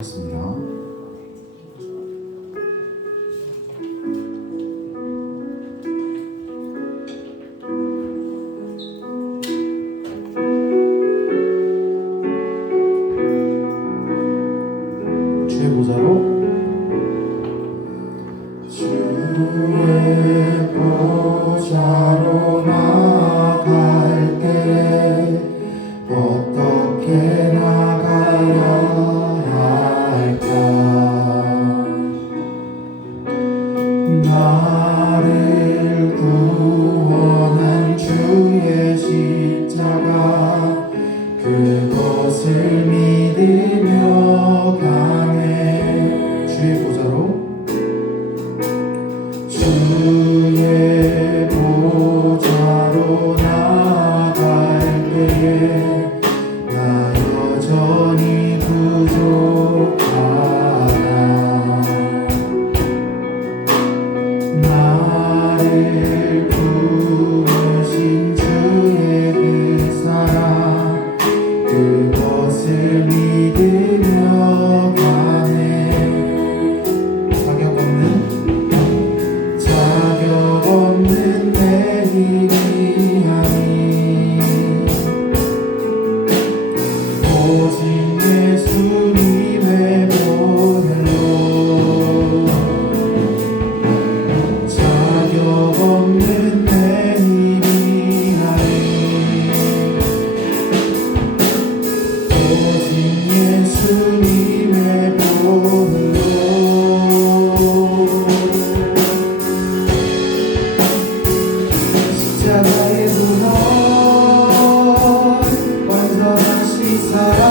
습니다. 주의 보좌로 나갈 때 어떻게 나가야 할까? 나를 구원한 주의 십자가 그것을 믿으며 가네. 주의 보좌로 주의 보좌로 나갈 때에 나 여전히 부족하다. 나를 부르신 주의 그 사랑 그것을 믿으며 가네. 자격 없는 내 힘이 아닌 오직 예수님의 보혈로 자격 없는 내 힘이 아닌 오직 예수님의 보혈로 십자가의 분원 완전하신 사랑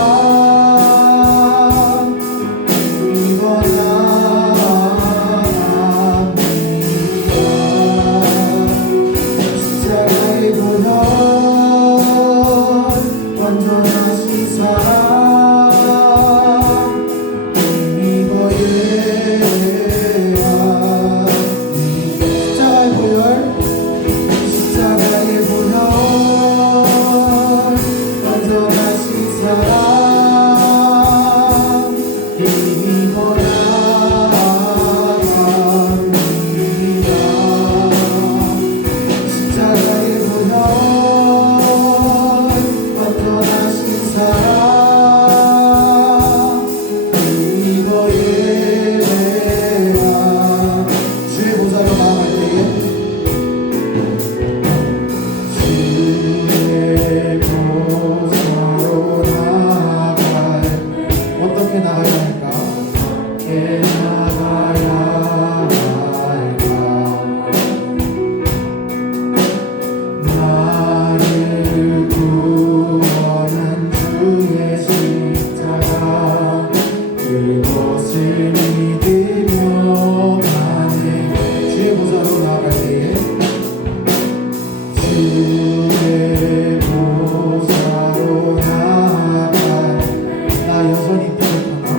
이거 나갑니다. 십자가의 분원 완전하신 사랑 이거 십자가의 보혈 완전하신 사랑 이미 보약합니다. 십자가의 보혈 완전하신 사랑 이거 예배야. 주의 보좌로 나아갈 때에 어떻게 나가야 할까? 어떻게 나가야 할까? 나를 구원한 주의 십자가 그것을 믿으며 가네. 주의 보좌로 나아갈 때에 주의 보좌로 나아갈 나 여전히 부족하나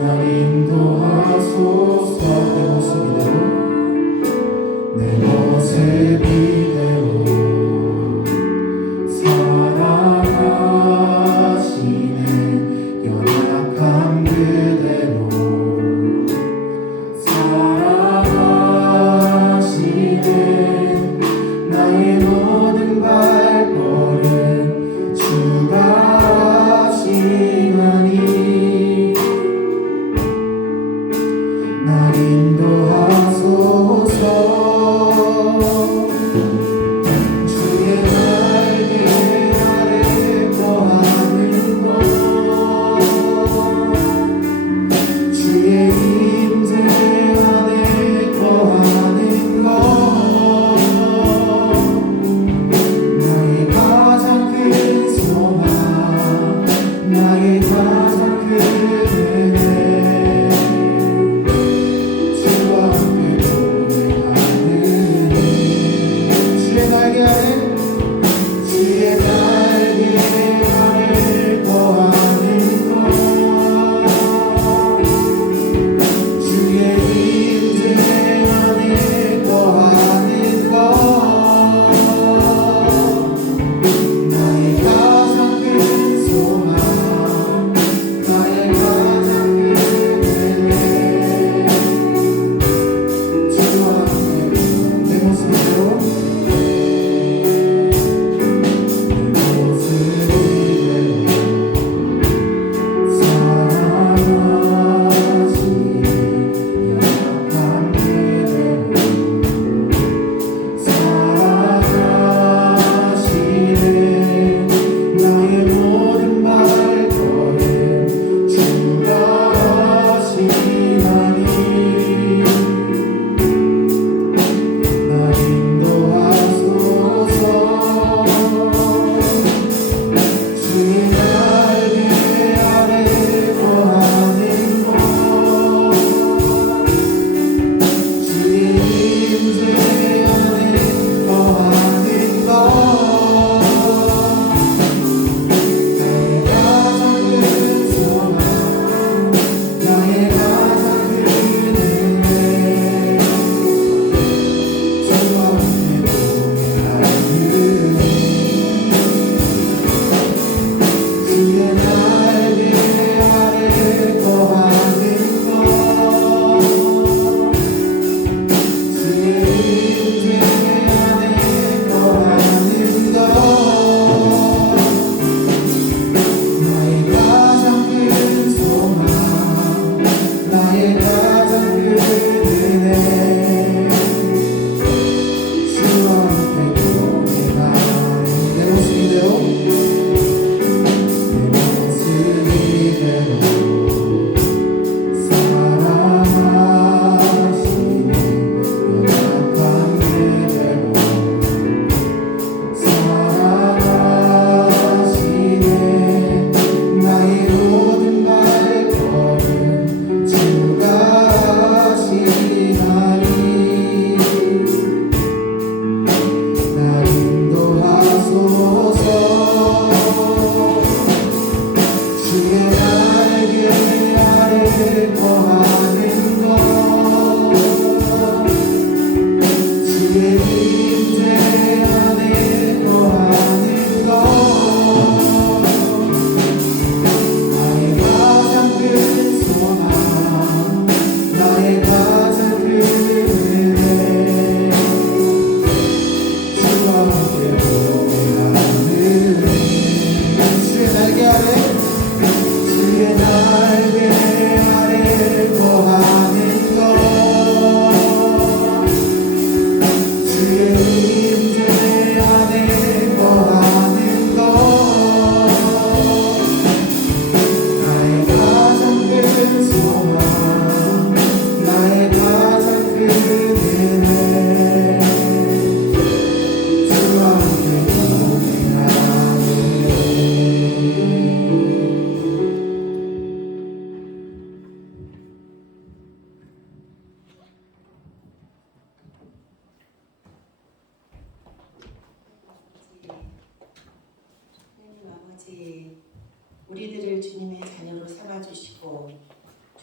날 인도하소서. 내 모습 이대로 살아가시네. 연약함 그대로 살아가시네. 나의 모든 발걸음 주가 하시나니 날 인도하소서.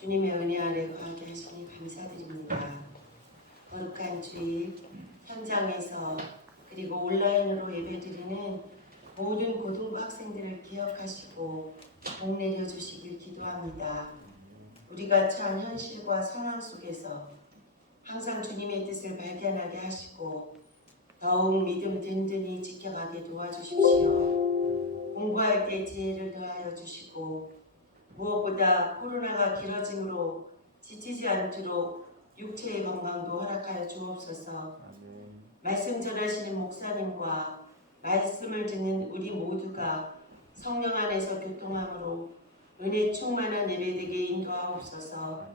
주님의 은혜 아래 거하게 하시니 감사드립니다. 거룩한 주일 현장에서 그리고 온라인으로 예배드리는 모든 고등부 학생들을 기억하시고 복 내려주시길 기도합니다. 우리가 처한 현실과 상황 속에서 항상 주님의 뜻을 발견하게 하시고 더욱 믿음 든든히 지켜가게 도와주십시오. 공부할 때 지혜를 더하여 주시고 무엇보다 코로나가 길어짐으로 지치지 않도록 육체의 건강도 허락하여 주옵소서. 말씀 전하시는 목사님과 말씀을 듣는 우리 모두가 성령 안에서 교통함으로 은혜 충만한 예배되게 인도하옵소서.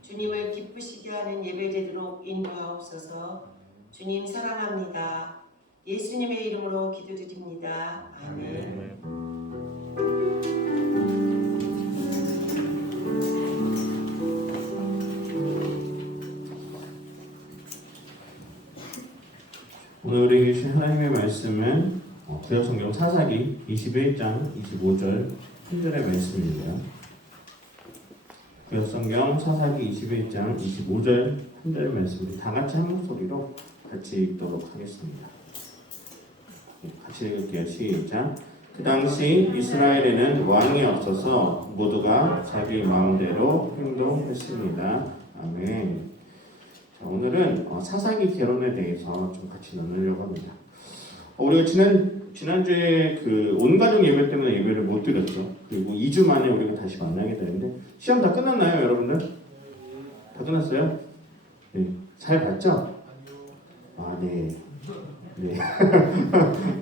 주님을 기쁘시게 하는 예배되도록 인도하옵소서. 주님 사랑합니다. 예수님의 이름으로 기도드립니다. 아멘. 오늘 우리에게 주신 하나님의 말씀은 구약성경 사사기 21장 25절 1절의 말씀인데요. 구약성경 사사기 21장 25절 1절의 말씀을 다 같이 한 목소리로 같이 읽도록 하겠습니다. 같이 읽을게요. 시작. 그 당시 이스라엘에는 왕이 없어서 모두가 자기 마음대로 행동했습니다. 아멘. 자, 오늘은 사사기 개론에 대해서 좀 같이 나누려고 합니다. 우리가 지난주에 그 온가족 예배 때문에 예배를 못 드렸죠. 그리고 2주 만에 우리가 다시 만나게 되는데 시험 다 끝났나요, 여러분들? 다 끝났어요? 네. 잘 봤죠? 아, 네. 네.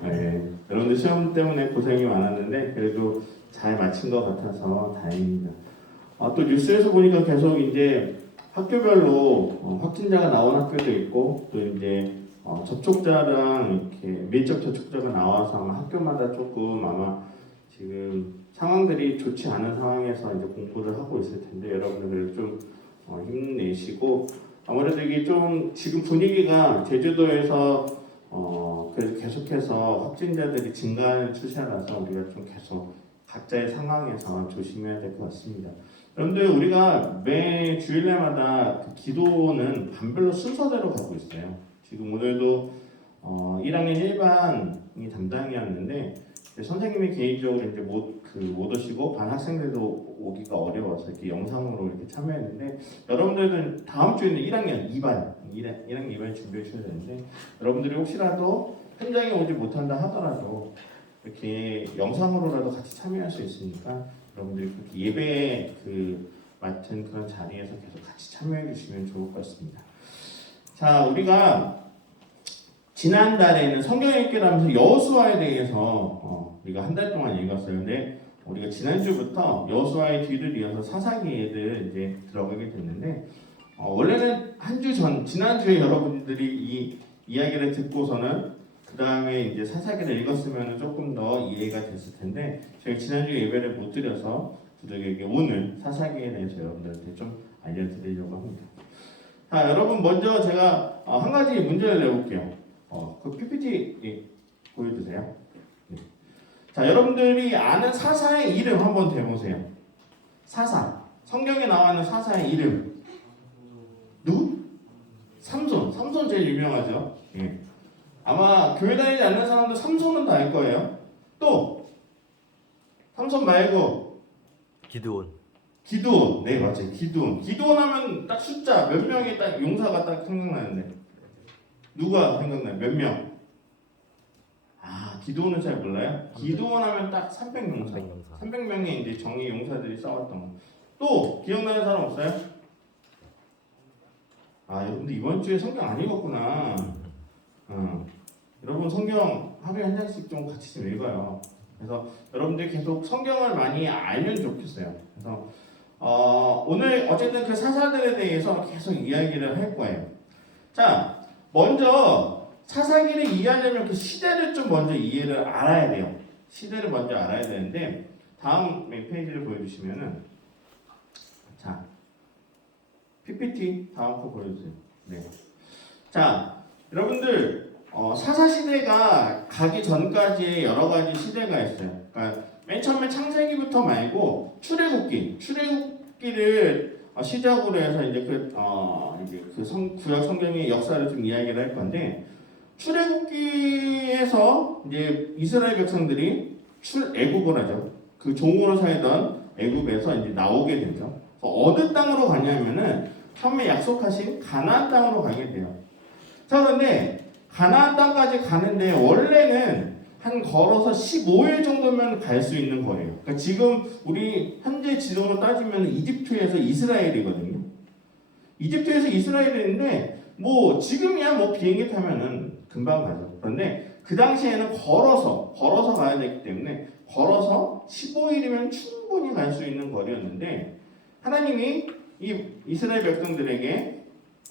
네. 여러분들 시험 때문에 고생이 많았는데 그래도 잘 마친 것 같아서 다행입니다. 또 뉴스에서 보니까 계속 이제 학교별로 확진자가 나온 학교도 있고 또 이제 접촉자랑 이렇게 밀접 접촉자가 나와서 아마 학교마다 조금 아마 지금 상황들이 좋지 않은 상황에서 이제 공부를 하고 있을 텐데 여러분들 좀 힘내시고 아무래도 이게 좀 지금 분위기가 제주도에서 그래서 계속해서 확진자들이 증가하는 추세라서 우리가 좀 계속 각자의 상황에서 조심해야 될 것 같습니다. 여러분들 우리가 매 주일날마다 그 기도는 반별로 순서대로 가고 있어요. 지금 오늘도 1학년 1반이 담당이었는데 선생님이 개인적으로 이제 못 오시고 반 학생들도 오기가 어려워서 이렇게 영상으로 이렇게 참여했는데 여러분들은 다음 주에는 1학년 2반 준비해 주셔야 되는데 여러분들이 혹시라도 현장에 오지 못한다 하더라도 이렇게 영상으로라도 같이 참여할 수 있으니까 여러분들이 예배에 맡은 그런 자리에서 계속 같이 참여해 주시면 좋을 것 같습니다. 자, 우리가 지난달에는 성경 읽기를 하면서 여호수아에 대해서 우리가 한 달 동안 읽었어요. 근데 우리가 지난주부터 여호수아의 뒤를 이어서 사사기를 이제 들어가게 됐는데 원래는 한 주 전, 지난주에 여러분들이 이 이야기를 듣고서는 그 다음에 이제 사사기를 읽었으면 조금 더 이해가 됐을 텐데 저희 지난주 예배를 못 드려서 그들에게 오늘 사사기에 대해서 여러분들한테 좀 알려드리려고 합니다. 자, 여러분 먼저 제가 한 가지 문제를 내볼게요. 그 PPT 보여주세요. 네. 자, 여러분들이 아는 사사의 이름 한번 대보세요. 사사, 성경에 나와 있는 사사의 이름 누구? 삼손 제일 유명하죠. 예. 아마 교회 다니지 않는 사람들 삼손은 다 알 거예요. 또 삼손 말고 기드온. 네, 맞아요. 기드온 하면 딱 숫자 몇 명이 딱 용사가 딱 생각나는데 누가 생각나요? 몇 명? 기드온은 잘 몰라요? 기드온 하면 딱 300용사. 300명의 이제 정의 용사들이 싸웠던 거. 또 기억나는 사람 없어요? 여러분들 이번 주에 성경 안 읽었구나. 여러분 성경 하루에 한 장씩 좀 같이 좀 읽어요. 그래서 여러분들이 계속 성경을 많이 알면 좋겠어요. 그래서 오늘 어쨌든 그 사사들에 대해서 계속 이야기를 할 거예요. 자, 먼저 사사기를 이해하려면 그 시대를 좀 먼저 이해를 알아야 돼요. 시대를 먼저 알아야 되는데 다음 페이지를 보여주시면은 자, PPT 다음 거 보여주세요. 네. 자, 여러분들 사사 시대가 가기 전까지 여러 가지 시대가 있어요. 그러니까 맨 처음에 창세기부터 말고 출애굽기를 시작으로 해서 이제 구약 성경의 역사를 좀 이야기를 할 건데 출애굽기에서 이제 이스라엘 백성들이 출애굽을 하죠. 그 종으로 살던 애굽에서 이제 나오게 되죠. 어느 땅으로 가냐면은 처음에 약속하신 가나안 땅으로 가게 돼요. 자, 그런데 가나안 땅까지 가는데 원래는 한 걸어서 15일 정도면 갈 수 있는 거예요. 그러니까 지금 우리 현재 지도로 따지면 이집트에서 이스라엘이거든요. 이집트에서 이스라엘인데 뭐 지금이야 뭐 비행기 타면은 금방 가죠. 그런데 그 당시에는 걸어서 가야 되기 때문에 걸어서 15일이면 충분히 갈 수 있는 거리였는데 하나님이 이 이스라엘 백성들에게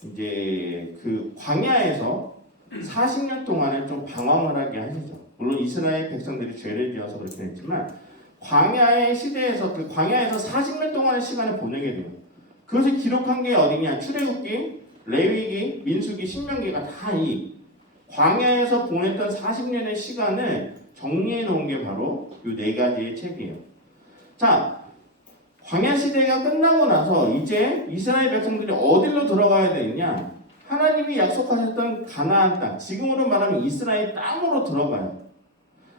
이제 그 광야에서 40년 동안에 좀 방황을 하게 하시죠. 물론 이스라엘 백성들이 죄를 지어서 그렇게 했지만 광야의 시대에서 그 광야에서 40년 동안의 시간을 보내게 돼요. 그것을 기록한 게 어디냐? 출애굽기, 레위기, 민수기, 신명기가 다 이 광야에서 보냈던 40년의 시간을 정리해 놓은 게 바로 이 네 가지의 책이에요. 자, 광야 시대가 끝나고 나서 이제 이스라엘 백성들이 어디로 들어가야 되느냐? 하나님이 약속하셨던 가나안 땅, 지금으로 말하면 이스라엘 땅으로 들어가요.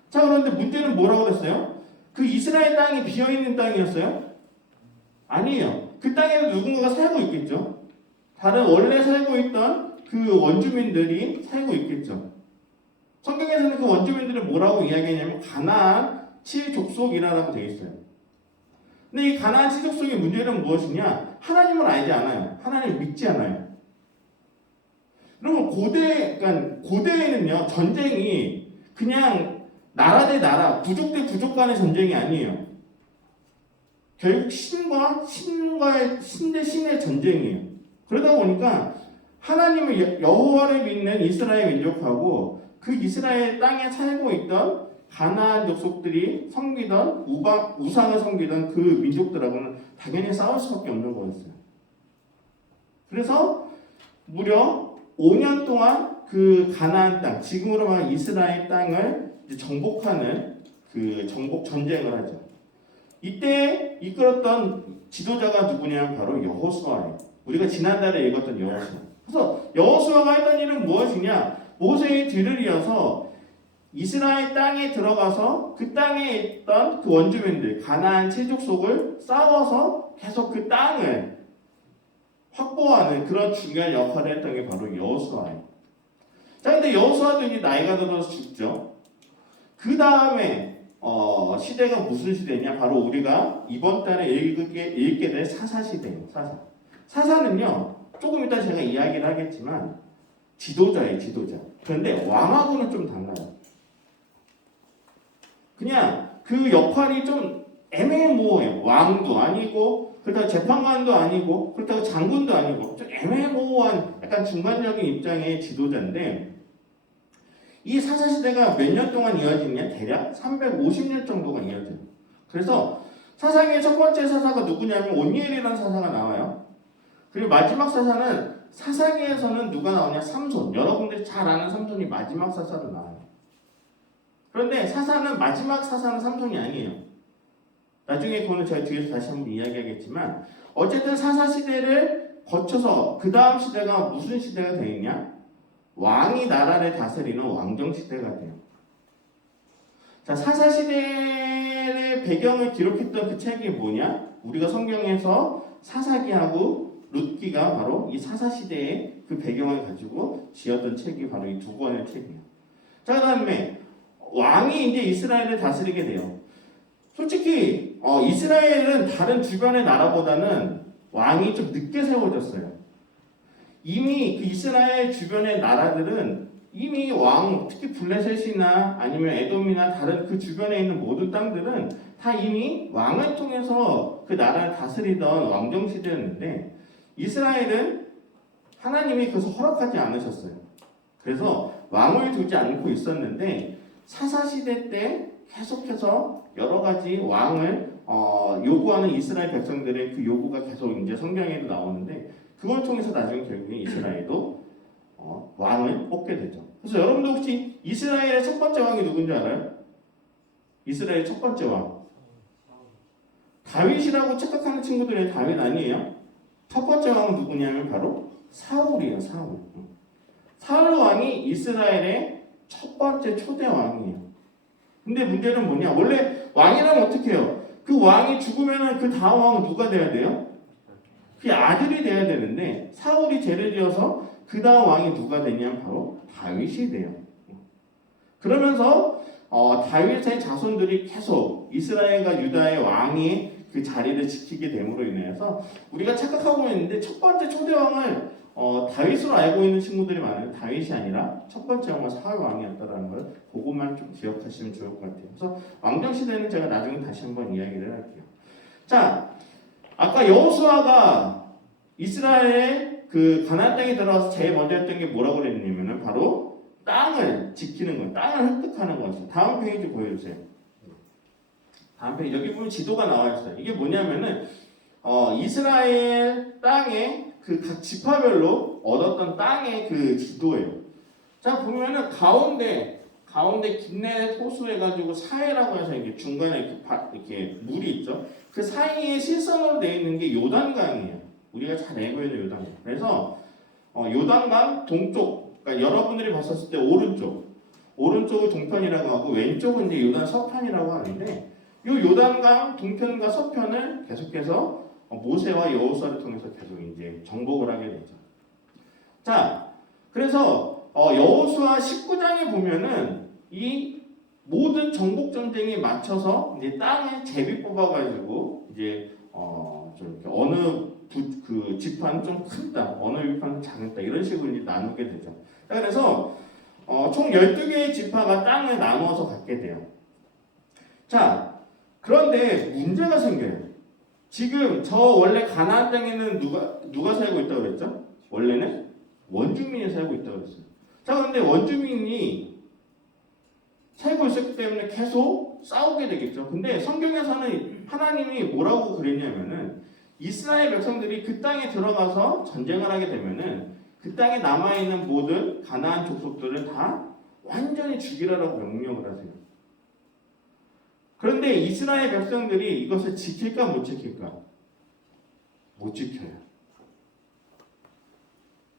자, 그런데 문제는 뭐라고 그랬어요? 그 이스라엘 땅이 비어있는 땅이었어요? 아니에요. 그 땅에는 누군가가 살고 있겠죠. 다른 원래 살고 있던 그 원주민들이 살고 있겠죠. 성경에서는 그 원주민들을 뭐라고 이야기하냐면 가나안 7족속이라고 되어 있어요. 근데 이 가나안 7족속의 문제는 무엇이냐? 하나님을 알지 않아요. 하나님을 믿지 않아요. 그러면 고대에는요, 전쟁이 그냥 나라 대 나라, 부족 대 부족 간의 전쟁이 아니에요. 결국 신 대 신의 전쟁이에요. 그러다 보니까 하나님을 여호와를 믿는 이스라엘 민족하고 그 이스라엘 땅에 살고 있던 가나안 족속들이 섬기던 우상을 섬기던 그 민족들하고는 당연히 싸울 수밖에 없는 거였어요. 그래서 무려 5년 동안 그 가나안 땅, 지금으로 말하면 이스라엘 땅을 정복하는 그 정복 전쟁을 하죠. 이때 이끌었던 지도자가 누구냐면 바로 여호수아예요. 우리가 지난달에 읽었던 여호수아. 그래서 여호수아가 했던 일은 무엇이냐? 모세의 뒤를 이어서 이스라엘 땅에 들어가서 그 땅에 있던 그 원주민들 가나안 7족속을 싸워서 계속 그 땅을 확보하는 그런 중요한 역할을 했던 게 바로 여호수아예요. 자, 근데 여호수아도 이제 나이가 들어서 죽죠. 그 다음에 시대가 무슨 시대냐? 바로 우리가 이번 달에 읽게 될 사사 시대예요. 사사는요, 조금 이따 제가 이야기를 하겠지만 지도자예요, 지도자. 그런데 왕하고는 좀 달라요. 그냥 그 역할이 좀 애매모호해요. 왕도 아니고, 그렇다고 재판관도 아니고, 그렇다고 장군도 아니고, 좀 애매모호한 약간 중간적인 입장의 지도자인데, 이 사사시대가 몇 년 동안 이어지냐? 대략 350년 정도가 이어져요. 그래서 사상의 첫 번째 사사가 누구냐면 온니엘이라는 사사가 나와요. 그리고 마지막 사사는 사사기에서는 누가 나오냐? 삼손. 여러분들이 잘 아는 삼손이 마지막 사사로 나와요. 그런데 마지막 사사는 삼손이 아니에요. 나중에 그거는 제가 뒤에서 다시 한번 이야기하겠지만 어쨌든 사사시대를 거쳐서 그 다음 시대가 무슨 시대가 되느냐? 왕이 나라를 다스리는 왕정시대가 돼요. 자, 사사시대의 배경을 기록했던 그 책이 뭐냐? 우리가 성경에서 사사기하고 룻기가 바로 이 사사시대의 그 배경을 가지고 지었던 책이 바로 이 두 권의 책이에요. 자, 그 다음에 왕이 이제 이스라엘을 다스리게 돼요. 솔직히 이스라엘은 다른 주변의 나라보다는 왕이 좀 늦게 세워졌어요. 이미 그 이스라엘 주변의 나라들은 이미 특히 블레셋이나 아니면 에돔이나 다른 그 주변에 있는 모든 땅들은 다 이미 왕을 통해서 그 나라를 다스리던 왕정시대였는데 이스라엘은 하나님이 그것을 허락하지 않으셨어요. 그래서 왕을 두지 않고 있었는데 사사시대 때 계속해서 여러 가지 왕을 요구하는 이스라엘 백성들의 그 요구가 계속 이제 성경에도 나오는데 그걸 통해서 나중에 결국에 이스라엘도 왕을 뽑게 되죠. 그래서 여러분도 혹시 이스라엘의 첫 번째 왕이 누군지 알아요? 이스라엘의 첫 번째 왕 다윗이라고 착각하는 친구들이 다윗 아니에요? 첫 번째 왕은 누구냐면 바로 사울이에요. 사울. 사울 왕이 이스라엘의 첫 번째 초대 왕이에요. 근데 문제는 뭐냐? 원래 왕이라면 어떻게 해요? 그 왕이 죽으면 그 다음 왕은 누가 돼야 돼요? 그 아들이 돼야 되는데 사울이 죄를 지어서 그 다음 왕이 누가 되냐면 바로 다윗이 돼요. 그러면서 다윗의 자손들이 계속 이스라엘과 유다의 왕이 그 자리를 지키게 됨으로 인해서 우리가 착각하고 있는데 첫 번째 초대 왕을 다윗으로 알고 있는 친구들이 많아요. 다윗이 아니라 첫 번째 왕은 사울 왕이었다는 걸 그것만 좀 기억하시면 좋을 것 같아요. 그래서 왕정 시대는 제가 나중에 다시 한번 이야기를 할게요. 자, 아까 여호수아가 이스라엘의 그 가나안 땅에 들어가서 제일 먼저 했던 게 뭐라고 그랬냐면은 바로 땅을 지키는 거예요. 땅을 획득하는 거죠. 다음 페이지 보여주세요. 다음 페이지 여기 보면 지도가 나와 있어요. 이게 뭐냐면은 이스라엘 땅에 그 각 지파별로 얻었던 땅의 그 지도예요. 자 보면은 가운데 긴내 호수해가지고 사해라고 해서 이게 중간에 이렇게 물이 있죠. 그 사이에 실선으로 되어 있는 게 요단강이에요. 우리가 잘 알고 있는 요단강. 그래서 요단강 동쪽, 그러니까 여러분들이 봤었을 때 오른쪽을 동편이라고 하고 왼쪽은 이제 요단 서편이라고 하는데 이 요단강 동편과 서편을 계속해서 모세와 여호수아를 통해서 계속 이제 정복을 하게 되죠. 자, 그래서 여호수아 19장에 보면은 이 모든 정복 전쟁에 맞춰서 이제 땅에 제비 뽑아가지고 이제 좀 이렇게 어느 그 지파는 좀 큰 땅, 어느 지파는 작은 땅 이런 식으로 이제 나누게 되죠. 그래서 총 12개의 지파가 땅을 나누어서 갖게 돼요. 자, 그런데 문제가 생겨요. 지금 저 원래 가나안 땅에는 누가 살고 있다고 그랬죠? 원래는 원주민이 살고 있다고 그랬어요. 자, 그런데 원주민이 살고 있었기 때문에 계속 싸우게 되겠죠. 근데 성경에서는 하나님이 뭐라고 그랬냐면은 이스라엘 백성들이 그 땅에 들어가서 전쟁을 하게 되면은 그 땅에 남아있는 모든 가나안 족속들을 다 완전히 죽이라고 명령을 하세요. 그런데 이스라엘 백성들이 이것을 지킬까 못 지킬까? 못 지켜요.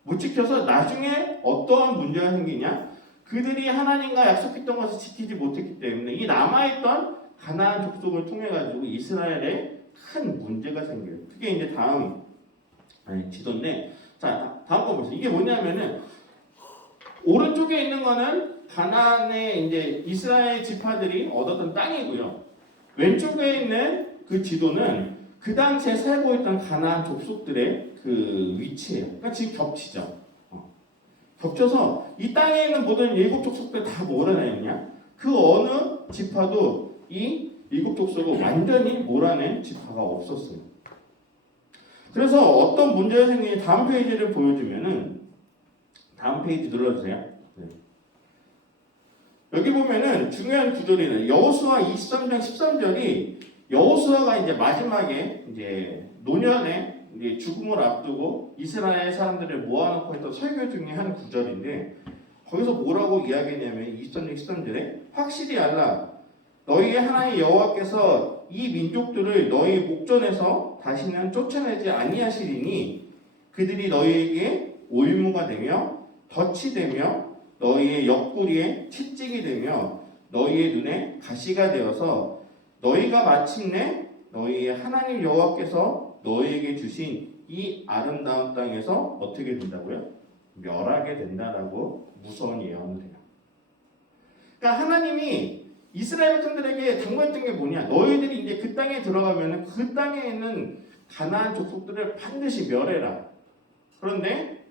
못 지켜서 나중에 어떠한 문제가 생기냐? 그들이 하나님과 약속했던 것을 지키지 못했기 때문에 이 남아있던 가나안 족속을 통해 가지고 이스라엘에 큰 문제가 생겨요. 그게 이제 다음 지도인데, 자 다음 거 보세요. 이게 뭐냐면은 오른쪽에 있는 거는 가나안의 이제 이스라엘 지파들이 얻었던 땅이고요. 왼쪽에 있는 그 지도는 그 당시에 살고 있던 가나안 족속들의 그 위치예요. 그러니까 지금 겹치죠. 겹쳐서 이 땅에 있는 모든 7 족속들 다 몰아내느냐? 그 어느 지파도 이 7 족속을 완전히 몰아낸 지파가 없었어요. 그래서 어떤 문제가 생기니 다음 페이지를 보여주면은 다음 페이지 눌러주세요. 네. 여기 보면은 중요한 구절이네. 여호수아 23장 13절이 여호수아가 이제 마지막에 이제 노년에 이제 죽음을 앞두고 이스라엘 사람들을 모아놓고 했던 설교 중에 한 구절인데 거기서 뭐라고 이야기했냐면 23장 13절에 확실히 알라 너희의 하나님 여호와께서 이 민족들을 너희 목전에서 다시는 쫓아내지 아니하시리니 그들이 너희에게 올무가 되며 덫이 되며 너희의 옆구리에 채찍이 되며 너희의 눈에 가시가 되어서 너희가 마침내 너희의 하나님 여호와께서 너희에게 주신 이 아름다운 땅에서 어떻게 된다고요? 멸하게 된다라고 무서운 예언을 해요. 그러니까 하나님이 이스라엘 백성들에게 당부했던 게 뭐냐? 너희들이 이제 그 땅에 들어가면은 그 땅에 있는 가나안 족속들을 반드시 멸해라. 그런데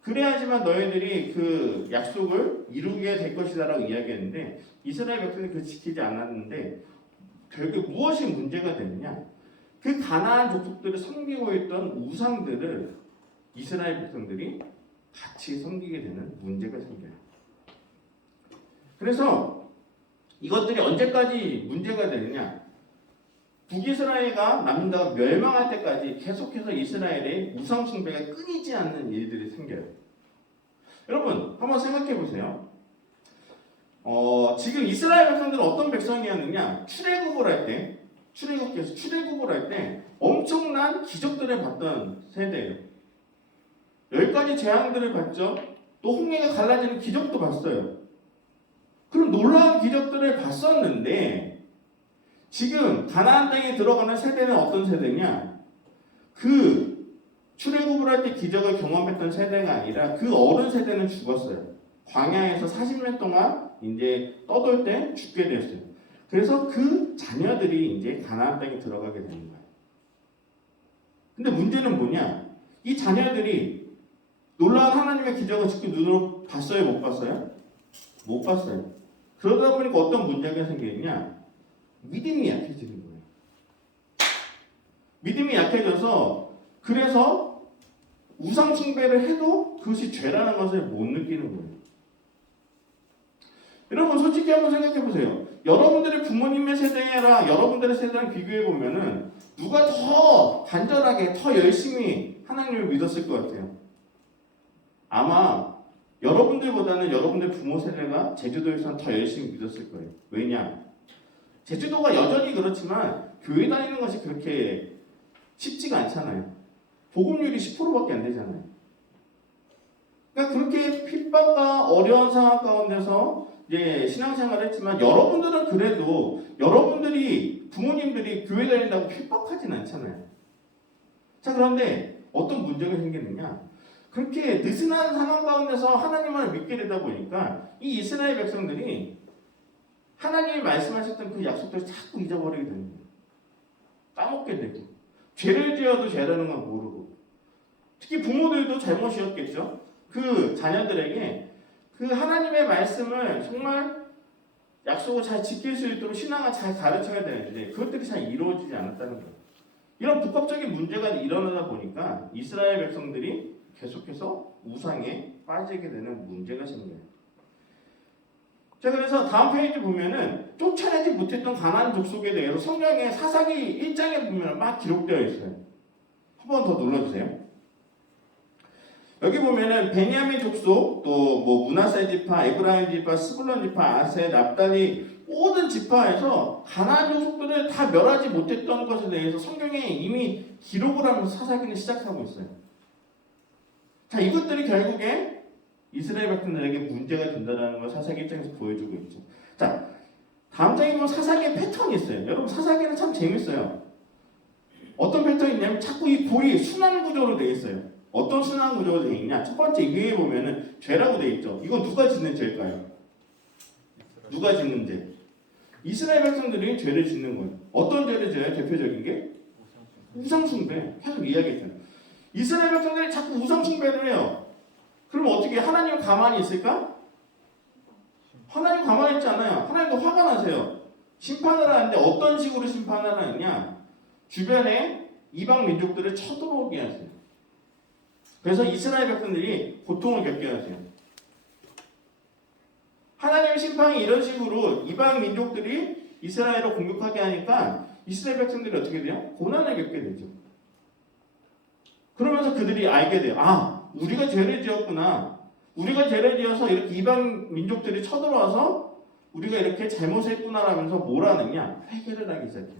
그래야지만 너희들이 그 약속을 이루게 될 것이다라고 이야기했는데 이스라엘 백성들이 그걸 지키지 않았는데 결국 무엇이 문제가 되느냐? 그 가나안 족속들을 섬기고 있던 우상들을 이스라엘 백성들이 같이 섬기게 되는 문제가 생겨요. 그래서 이것들이 언제까지 문제가 되느냐? 북이스라엘과 남유다가 멸망할 때까지 계속해서 이스라엘의 우상 숭배가 끊이지 않는 일들이 생겨요. 여러분 한번 생각해 보세요. 지금 이스라엘 백성들은 어떤 백성이었느냐? 출애굽을 할 때 출애굽을 할 때 엄청난 기적들을 봤던 세대예요. 10가지 재앙들을 봤죠. 또 홍해가 갈라지는 기적도 봤어요. 그런 놀라운 기적들을 봤었는데 지금 가나안 땅에 들어가는 세대는 어떤 세대냐? 그 출애굽을 할 때 기적을 경험했던 세대가 아니라 그 어른 세대는 죽었어요. 광야에서 40년 동안 이제 떠돌 때 죽게 되었어요. 그래서 그 자녀들이 이제 가나안 땅에 들어가게 되는 거예요. 근데 문제는 뭐냐? 이 자녀들이 놀라운 하나님의 기적을 직접 눈으로 봤어요? 못 봤어요? 못 봤어요. 그러다 보니까 어떤 문제가 생기느냐? 믿음이 약해지는 거예요. 믿음이 약해져서 그래서 우상 숭배를 해도 그것이 죄라는 것을 못 느끼는 거예요. 여러분 솔직히 한번 생각해 보세요. 여러분들의 부모님의 세대랑 여러분들의 세대랑 비교해 보면은 누가 더 간절하게 더 열심히 하나님을 믿었을 것 같아요. 아마 여러분들보다는 여러분들 부모 세대가 제주도에서는 더 열심히 믿었을 거예요. 왜냐? 제주도가 여전히 그렇지만 교회 다니는 것이 그렇게 쉽지가 않잖아요. 복음률이 10%밖에 안 되잖아요. 그러니까 그렇게 핍박과 어려운 상황 가운데서 이제 신앙생활을 했지만 여러분들은 그래도 여러분들이 부모님들이 교회 다닌다고 핍박하진 않잖아요. 자, 그런데 어떤 문제가 생기느냐? 그렇게 느슨한 상황 가운데서 하나님을 믿게 되다 보니까 이 이스라엘 백성들이 하나님이 말씀하셨던 그 약속들을 자꾸 잊어버리게 되는 거예요. 까먹게 되고 죄를 지어도 죄라는 건 모르고 특히 부모들도 잘못이었겠죠. 그 자녀들에게 그 하나님의 말씀을 정말 약속을 잘 지킬 수 있도록 신앙을 잘 가르쳐야 되는데 그것들이 잘 이루어지지 않았다는 거예요. 이런 복합적인 문제가 일어나다 보니까 이스라엘 백성들이 계속해서 우상에 빠지게 되는 문제가 생겨요. 자, 그래서 다음 페이지 보면은 쫓아내지 못했던 가나안 족속에 대해서 성경에 사사기 1장에 보면 막 기록되어 있어요. 한 번 더 눌러주세요. 여기 보면은 베냐민 족속, 또 뭐 므낫세 지파, 에브라임 지파, 스불론 지파, 아세, 납달리 모든 지파에서 가나안 족속들을 다 멸하지 못했던 것에 대해서 성경에 이미 기록을 하면서 사사기는 시작하고 있어요. 자, 이것들이 결국에 이스라엘 백성들에게 문제가 된다는 걸 사사기 입장에서 보여주고 있죠. 자, 다음 장에 보면 사사기의 패턴이 있어요. 여러분 사사기는 참 재밌어요. 어떤 패턴이 있냐면 자꾸 이 고리 순환 구조로 되어 있어요. 어떤 순환 구조로 되어 있냐? 첫 번째 위에 보면은 죄라고 되어 있죠. 이건 누가 짓는 죄일까요? 누가 짓는 죄? 이스라엘 백성들이 죄를 짓는 거예요. 어떤 죄를 져요? 대표적인 게 우상 숭배. 계속 이야기했잖아요. 이스라엘 백성들이 자꾸 우상 숭배를 해요. 그럼 어떻게 하나님은 가만히 있을까? 하나님 가만히 있지 않아요. 하나님도 화가 나세요. 심판을 하는데 어떤 식으로 심판을 하느냐? 주변에 이방 민족들을 쳐들어오게 하세요. 그래서 이스라엘 백성들이 고통을 겪게 하세요. 하나님의 심판이 이런 식으로 이방 민족들이 이스라엘을 공격하게 하니까 이스라엘 백성들이 어떻게 돼요? 고난을 겪게 되죠. 그러면서 그들이 알게 돼요. 아, 우리가 죄를 지었구나. 우리가 죄를 지어서 이렇게 이방 민족들이 쳐들어와서 우리가 이렇게 잘못했구나라면서 뭘 하느냐? 회개를 하기 시작해요.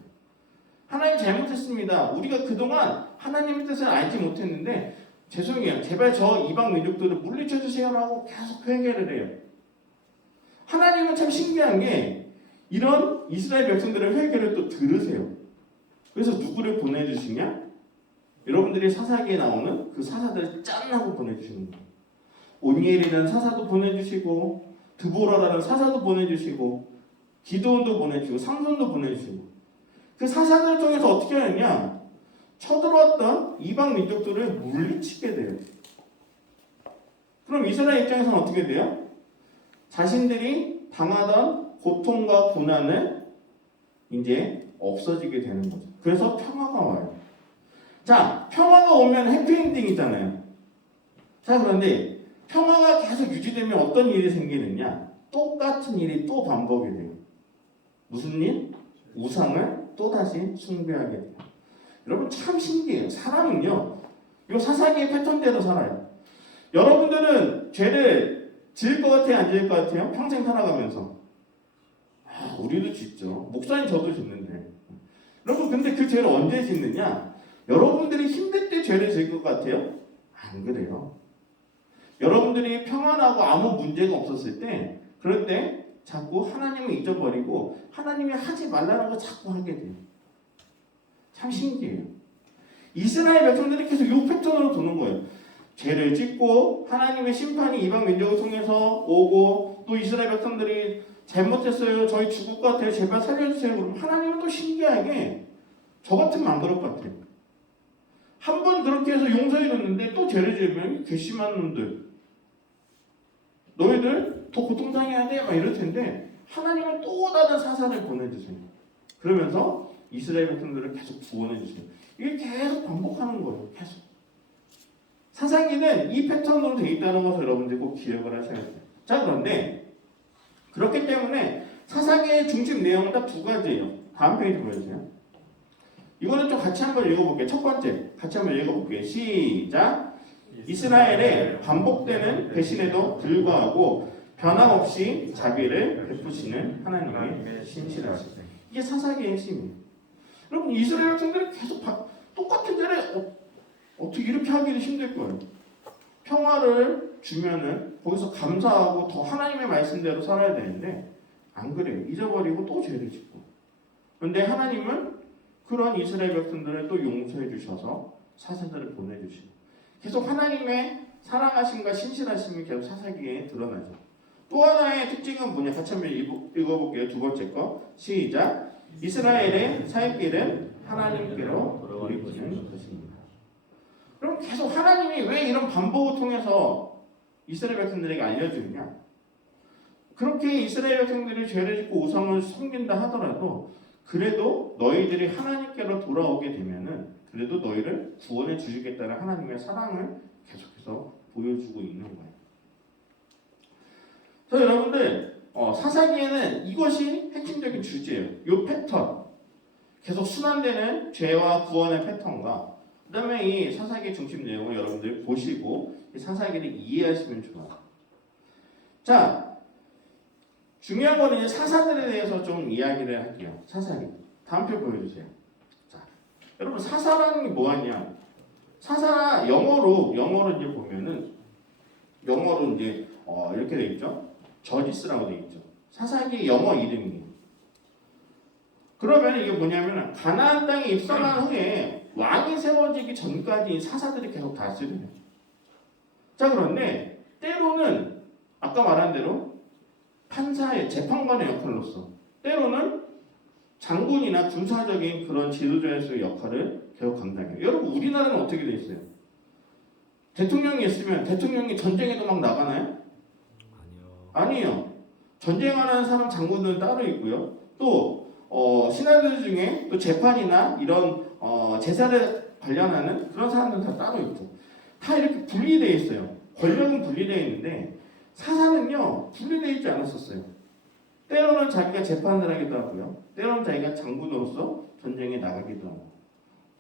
하나님 잘못했습니다. 우리가 그동안 하나님의 뜻을 알지 못했는데 죄송해요. 제발 저 이방 민족들을 물리쳐 주세요라고 계속 회개를 해요. 하나님은 참 신기한 게 이런 이스라엘 백성들의 회개를 또 들으세요. 그래서 누구를 보내주시냐? 여러분들이 사사기에 나오는 그 사사들을 짠하고 보내주시는 거예요. 오니엘이라는 사사도 보내주시고 드보라라는 사사도 보내주시고 기드온도 보내주시고 삼손도 보내주시고 그 사사들을 통해서 어떻게 하느냐? 쳐들어왔던 이방 민족들을 물리치게 돼요. 그럼 이스라엘 입장에서는 어떻게 돼요? 자신들이 당하던 고통과 고난은 이제 없어지게 되는 거죠. 그래서 평화가 와요. 자, 평화가 오면 해피엔딩이잖아요. 자, 그런데 평화가 계속 유지되면 어떤 일이 생기느냐? 똑같은 일이 또 반복이 돼요. 무슨 일? 우상을 또다시 숭배하게 돼요. 여러분 참 신기해요. 사람은요, 이 사사기의 패턴대로 살아요. 여러분들은 죄를 지을 것 같아요? 안 지을 것 같아요? 평생 살아가면서. 아, 우리도 짓죠. 목사님 저도 짓는데. 여러분 근데 그 죄를 언제 짓느냐? 여러분들이 힘들 때 죄를 지을 것 같아요? 안 그래요. 여러분들이 평안하고 아무 문제가 없었을 때, 그럴 때 자꾸 하나님을 잊어버리고 하나님이 하지 말라는 거 자꾸 하게 돼요. 참 신기해요. 이스라엘 백성들이 계속 이 패턴으로 도는 거예요. 죄를 짓고 하나님의 심판이 이방 민족을 통해서 오고, 또 이스라엘 백성들이 잘못했어요, 저희 죽을 것 같아요, 제발 살려주세요. 그러면 하나님은 또 신기하게 저 같으면 안 그럴 것 같아요. 한 번 그렇게 해서 용서해 줬는데 또 죄를 지으면 괘씸한 놈들, 너희들 더 고통당해야 돼, 막 이럴 텐데 하나님은 또 다른 사사를 보내주세요. 그러면서 이스라엘 백성들을 계속 구원해 주세요. 이게 계속 반복하는 거예요. 계속. 사사기는 이 패턴으로 되어 있다는 것을 여러분들이 꼭 기억을 하셔야 돼요. 자, 그런데 그렇기 때문에 사사기의 중심 내용은 딱 두 가지예요. 다음 페이지 보여주세요. 이거는 좀 같이 한번 읽어볼게요. 첫 번째, 같이 한번 읽어볼게요. 시작. 이스라엘의 반복되는 배신에도 불구하고 변함없이 자비를 베푸시는 하나님의 신실하심. 이게 사사기의 핵심이에요. 여러분, 이스라엘 백성들이 계속 똑같은 죄를 어떻게 이렇게 하기도 힘들 거예요. 평화를 주면은 거기서 감사하고 더 하나님의 말씀대로 살아야 되는데 안 그래요. 잊어버리고 또 죄를 짓고. 그런데 하나님은 그런 이스라엘 백성들을 또 용서해 주셔서 사사들을 보내주시고, 계속 하나님의 사랑하심과 신실하심이 계속 사사기에 드러나죠. 또 하나의 특징은 뭐냐? 같이 한번 읽어볼게요. 두 번째 거. 시작. 이스라엘의 살 길은 하나님께로 돌이키는 것입니다. 그럼 계속 하나님이 왜 이런 반복을 통해서 이스라엘 백성들에게 알려주느냐? 그렇게 이스라엘 백성들이 죄를 짓고 우상을 섬긴다 하더라도 그래도 너희들이 하나님께로 돌아오게 되면은 그래도 너희를 구원해 주시겠다는 하나님의 사랑을 계속해서 보여주고 있는 거예요. 그래서 여러분들 사사기에는 이것이 핵심적인 주제예요. 이 패턴, 계속 순환되는 죄와 구원의 패턴과 그 다음에 이 사사기의 중심 내용을 여러분들 보시고 이 사사기를 이해하시면 좋아요. 자, 중요한 거는 이제 사사들에 대해서 좀 이야기를 할게요. 사사기. 다음 표 보여주세요. 자, 여러분 사사라는 게 뭐하냐? 사사 영어로 이제 보면은 영어로 이제 이렇게 돼 있죠. 저지스라고 돼 있죠. 사사기 영어 이름이에요. 그러면 이게 뭐냐면은 가나안 땅에 입성한 후에 왕이 세워지기 전까지 사사들이 계속 다스려요. 자, 그런데 때로는 아까 말한 대로 판사의 재판관의 역할로서, 때로는 장군이나 군사적인 그런 지도자의 역할을 계속 감당해요. 여러분, 우리나라는 어떻게 돼 있어요? 대통령이 있으면 대통령이 전쟁에도 막 나가나요? 아니요. 전쟁하는 사람 장군들은 따로 있고요. 또 신하들 중에 또 재판이나 이런 제사를 관련하는 그런 사람들은 다 따로 있고, 다 이렇게 분리되어 있어요. 권력은 분리되어 있는데 사사는요 분리되어 있지 않았었어요. 때로는 자기가 재판을 하기도 하고요, 때로는 자기가 장군으로서 전쟁에 나가기도 하고,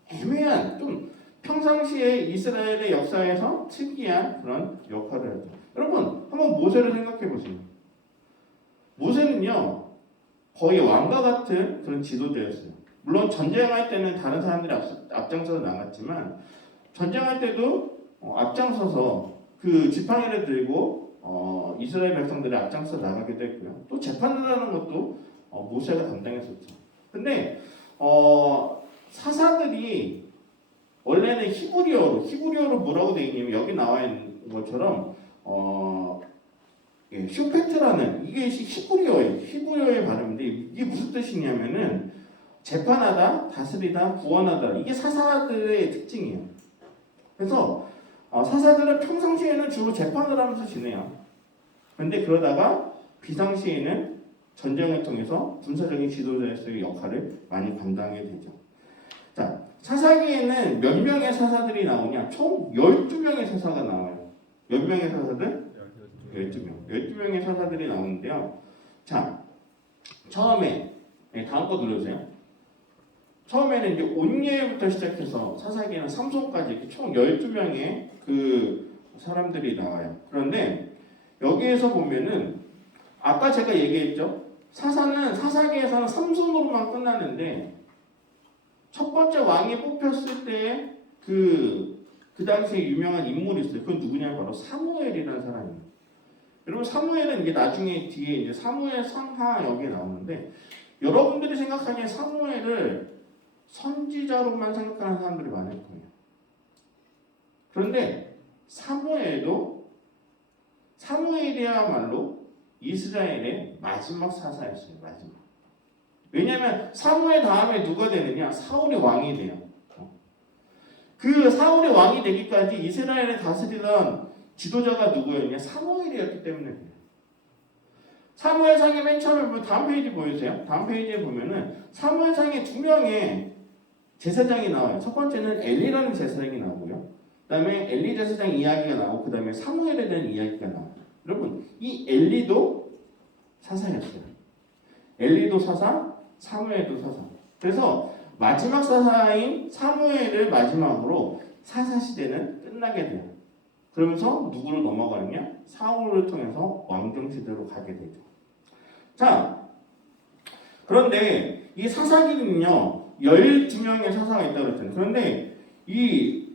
애매한, 좀 평상시에 이스라엘의 역사에서 특이한 그런 역할을 하죠. 여러분 한번 모세를 생각해 보세요. 모세는요 거의 왕과 같은 그런 지도자였어요. 물론 전쟁할 때는 다른 사람들이 앞장서서 나갔지만, 전쟁할 때도 앞장서서 그 지팡이를 들고 이스라엘 백성들이 앞장서 나가기도 했고요. 또 재판을 하는 것도 모세가 담당했었죠. 근데 사사들이 원래는 히브리어로 뭐라고 되어 있냐면, 여기 나와 있는 것처럼 쇼페트라는, 이게 히브리어의 발음인데 이게 무슨 뜻이냐면은 재판하다, 다스리다, 구원하다, 이게 사사들의 특징이에요. 그래서 사사들은 평상시에는 주로 재판을 하면서 지내요. 그런데 그러다가 비상시에는 전쟁을 통해서 군사적인 지도자의 역할을 많이 감당하게 되죠. 자, 사사기에는 몇 명의 사사들이 나오냐? 총 12명의 사사가 나와요. 몇 명의 사사들? 12명. 12명의 사사들이 나오는데요. 자, 처음에, 다음 거 눌러주세요. 처음에는 이제 온예부터 시작해서 사사기에는 삼손까지 이렇게 총 12명의 그 사람들이 나와요. 그런데 여기에서 보면은 아까 제가 얘기했죠. 사사기에서는 삼손으로만 끝나는데 첫 번째 왕이 뽑혔을 때 그 당시에 유명한 인물이 있어요. 그건 누구냐? 바로 사무엘이라는 사람이에요. 여러분 사무엘은 이게 나중에 뒤에 이제 사무엘 상하 여기에 나오는데 여러분들이 생각하기에 사무엘을 선지자로만 생각하는 사람들이 많을 거예요. 그런데 사무엘이야말로 이스라엘의 마지막 사사였어요. 마지막. 왜냐하면 사무엘 다음에 누가 되느냐? 사울이 왕이 돼요. 그 사울이 왕이 되기까지 이스라엘을 다스리던 지도자가 누구였냐? 사무엘이었기 때문에 그래요. 사무엘상의 맨 처음에 보면 다음 페이지 보여주세요. 다음 페이지에 보면은 사무엘상에 두 명의 제사장이 나와요. 첫 번째는 엘리라는 제사장이 나오고요. 그 다음에 엘리 제사장 이야기가 나오고 그 다음에 사무엘에 대한 이야기가 나와요. 여러분 이 엘리도 사사였어요. 엘리도 사사, 사무엘도 사사. 그래서 마지막 사사인 사무엘을 마지막으로 사사시대는 끝나게 돼요. 그러면서 누구를 넘어가느냐? 사울을 통해서 왕정시대로 가게 되죠. 자, 그런데 이 사사기는요 12명의 사사가 있다고 그랬잖아요. 그런데 이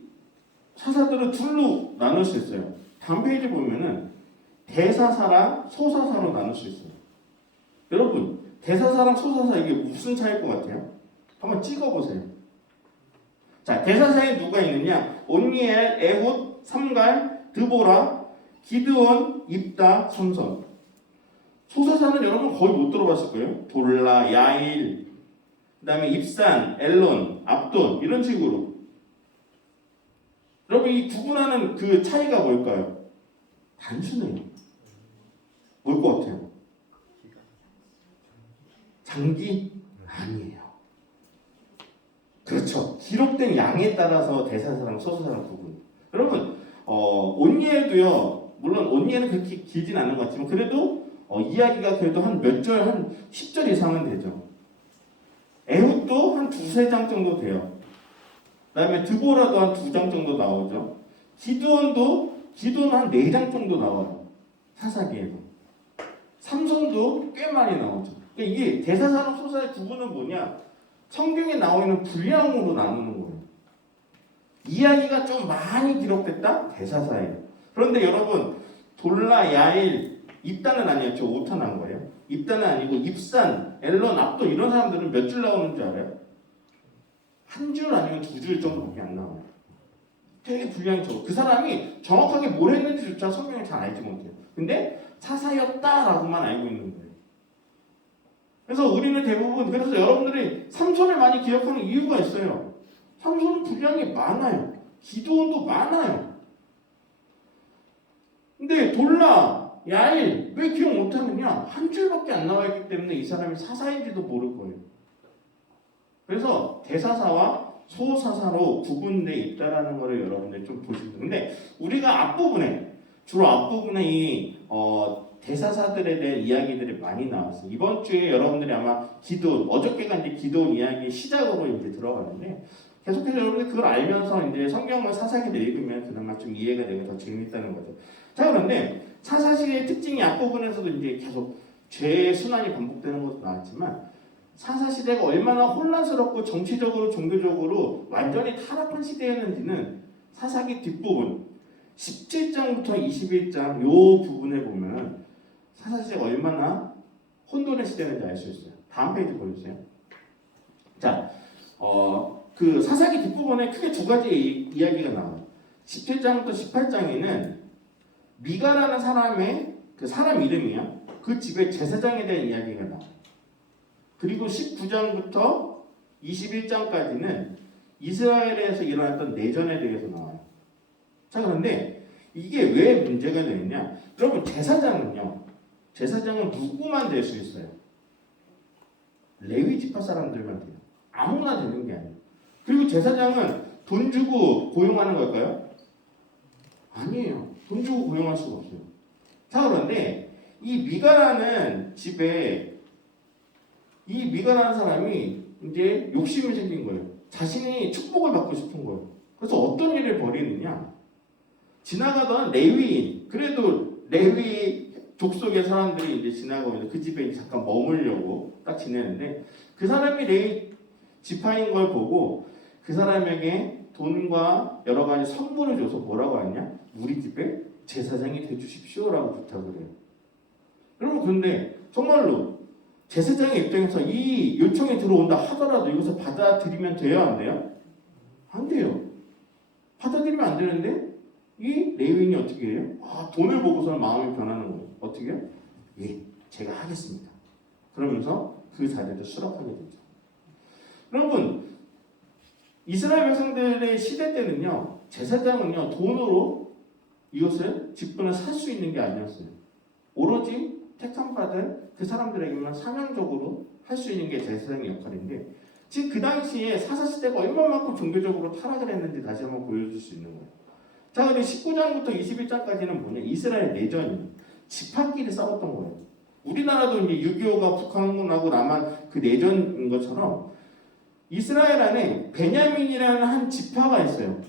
사사들을 둘로 나눌 수 있어요. 다음 페이지 보면은 대사사랑 소사사로 나눌 수 있어요. 여러분 대사사랑 소사사 이게 무슨 차이일 것 같아요? 한번 찍어보세요. 자, 대사사에 누가 있느냐? 온니엘, 에훗, 삼갈, 드보라, 기드온, 입다, 손선. 소사사는 여러분 거의 못 들어봤을 거예요. 돌라, 야일, 그 다음에 입산, 엘론, 압돈 이런 식으로. 여러분 이 구분하는 그 차이가 뭘까요? 단순해요. 뭘 것 같아요? 장기? 아니에요. 그렇죠. 기록된 양에 따라서 대사사랑 소사사랑 구분. 여러분 온니엘도요. 물론 온니엘은 그렇게 길진 않은 것 같지만 그래도 이야기가 그래도 한 몇 절, 한 10절 이상은 되죠. 에훗도 한 두세 장 정도 돼요. 그 다음에 드보라도 한 2장 정도 나오죠. 기드온은 한 4장 정도 나와요. 사사기에도. 삼손도 꽤 많이 나오죠. 그러니까 이게 대사사랑 소사의 구분은 뭐냐? 성경에 나오는 분량으로 나누는 거예요. 이야기가 좀 많이 기록됐다? 대사사예요. 그런데 여러분 돌라, 야일, 입단은 아니었죠. 오타 난 거예요. 입단은 아니고 입산, 엘론, 압돈 이런 사람들은 몇 줄 나오는 줄 알아요? 한 줄 아니면 2줄 정도밖에 안 나와요. 되게 분량이 적어. 그 사람이 정확하게 뭘 했는지조차 성경에 잘 알지 못해요. 근데 사사였다라고만 알고 있는 거예요. 그래서 우리는 대부분 그래서 여러분들이 삼손을 많이 기억하는 이유가 있어요. 삼손은 분량이 많아요. 기드온도 많아요. 근데 돌라, 야일 왜 기억 못하느냐? 한 줄밖에 안 나와있기 때문에 이 사람이 사사인지도 모를 거예요. 그래서 대사사와 소사사로 구분되어 있다라는 것을 여러분들이 좀 보시면 근데 우리가 주로 앞부분에 이 대사사들에 대한 이야기들이 많이 나왔어요. 이번 주에 여러분들이 아마 기드온, 어저께가 이제 기드온 이야기 시작으로 이제 들어가는데 계속해서 여러분들이 그걸 알면서 이제 성경을 사사기를 읽으면 그나마 좀 이해가 되고 더 재밌다는 거죠. 자, 그런데 사사시의 특징이 앞부분에서도 이제 계속 죄의 순환이 반복되는 것도 나왔지만 사사시대가 얼마나 혼란스럽고 정치적으로 종교적으로 완전히 타락한 시대였는지는 사사기 뒷부분 17장부터 21장 요 부분에 보면 사사시대가 얼마나 혼돈의 시대였는지 알 수 있어요. 다음 페이지 보여주세요. 자, 그 사사기 뒷부분에 크게 두 가지 이야기가 나와요. 17장부터 18장에는 미가라는 사람의 그 사람 이름이야. 그 집의 제사장에 대한 이야기가 나와요. 그리고 19장부터 21장까지는 이스라엘에서 일어났던 내전에 대해서 나와요. 자, 그런데 이게 왜 문제가 되느냐? 여러분 제사장은 누구만 될 수 있어요? 레위 지파 사람들만 돼요. 아무나 되는 게 아니에요. 그리고 제사장은 돈 주고 고용하는 걸까요? 아니에요. 돈 주고 고용할 수가 없어요. 자, 그런데 이 미가라는 집에 이 미가라는 사람이 이제 욕심이 생긴 거예요. 자신이 축복을 받고 싶은 거예요. 그래서 어떤 일을 벌이느냐? 지나가던 레위인, 그래도 레위 족속의 사람들이 이제 지나가면서 그 집에 잠깐 머물려고 딱 지내는데 그 사람이 지파인 걸 보고 그 사람에게 돈과 여러 가지 선물을 줘서 뭐라고 하냐? 우리 집에 제사장이 되주십시오라고 부탁을 해요. 여러분 그런데 정말로 제사장의 입장에서 이 요청이 들어온다 하더라도 이것을 받아들이면 돼요, 안 돼요? 안 돼요. 받아들이면 안 되는데 이 레위인이 어떻게 해요? 돈을 보고서는 마음이 변하는 거예요. 어떻게 해요? 예, 제가 하겠습니다. 그러면서 그 자리를 수락하게 되죠. 여러분 이스라엘 백성들의 시대 때는요, 제사장은요 돈으로 이것을 직분을 살 수 있는 게 아니었어요. 오로지 택함 받은 그 사람들에게만 사명적으로 할 수 있는 게 제사장의 역할인데, 지금 그 당시에 사사 시대가 얼마만큼 종교적으로 타락을 했는지 다시 한번 보여줄 수 있는 거예요. 자, 근데 19장부터 21장까지는 뭐냐? 이스라엘 내전이 지파끼리 싸웠던 거예요. 우리나라도 이제 6.25가 북한군하고 남한 그 내전인 것처럼 이스라엘 안에 베냐민이라는 한 지파가 있어요.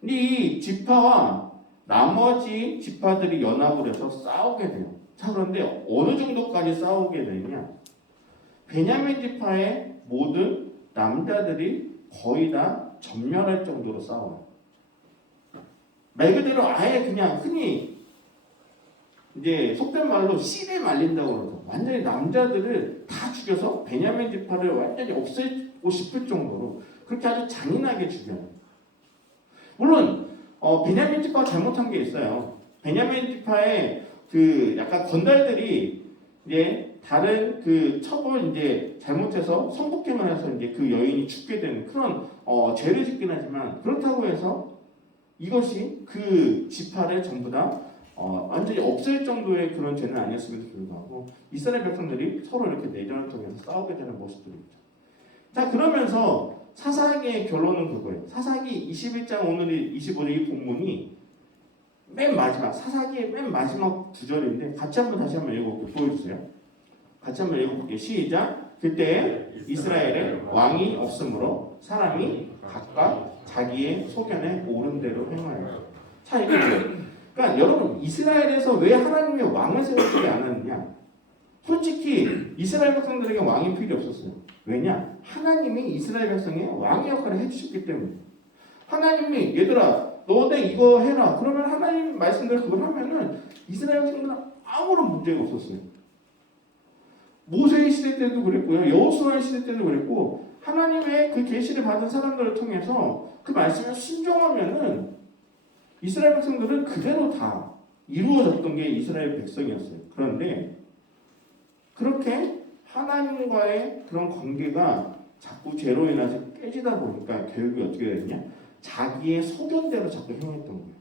근데 이 지파와 나머지 지파들이 연합을 해서 싸우게 돼요. 자, 그런데 어느 정도까지 싸우게 되냐? 베냐민 지파의 모든 남자들이 거의 다 전멸할 정도로 싸워요. 말 그대로 아예 그냥 흔히 이제 속된 말로 씨를 말린다고 그러죠. 완전히 남자들을 다 죽여서 베냐민 지파를 완전히 없애고 싶을 정도로 그렇게 아주 잔인하게 죽여요. 물론 베냐민 지파가 잘못한 게 있어요. 베냐민 지파의 그 약간 건달들이 이제 다른 그 첩을 이제 잘못해서 성폭행을 해서 이제 그 여인이 죽게 되는 그런 죄를 짓긴 하지만, 그렇다고 해서 이것이 그 지파를 전부 다 완전히 없앨 정도의 그런 죄는 아니었음에도 불구하고 이스라엘 백성들이 서로 이렇게 내전을 통해서 싸우게 되는 모습들이 있죠. 자, 그러면서 사사기의 결론은 그거예요. 사사기 21장 오늘이 25절 이 본문이 맨 마지막, 사사기의 맨 마지막 구절인데 같이 한번 다시 한번 읽어볼게요. 보여주세요. 같이 한번 읽어볼게요. 시작. 그때 이스라엘에 왕이 없으므로 사람이 각각 자기의 소견에 옳은 대로 행하여. 자, 이게 뭐예요? 그러니까 여러분, 이스라엘에서 왜 하나님의 왕을 세우지 않았느냐? 솔직히 이스라엘 백성들에게 왕이 필요 없었어요. 왜냐? 하나님이 이스라엘 백성의 왕의 역할을 해주셨기 때문에. 하나님이 얘들아 너네 이거 해라. 그러면 하나님 말씀대로 그걸 하면은 이스라엘 백성들은 아무런 문제가 없었어요. 모세의 시대 때도 그랬고요. 여호수아의 시대 때도 그랬고, 하나님의 그 계시를 받은 사람들을 통해서 그 말씀에 순종하면은 이스라엘 백성들은 그대로 다 이루어졌던 게 이스라엘 백성이었어요. 그런데 그렇게 하나님과의 그런 관계가 자꾸 죄로 인해서 깨지다 보니까 결국에 어떻게 됐냐? 자기의 소견대로 자꾸 행했던 거예요.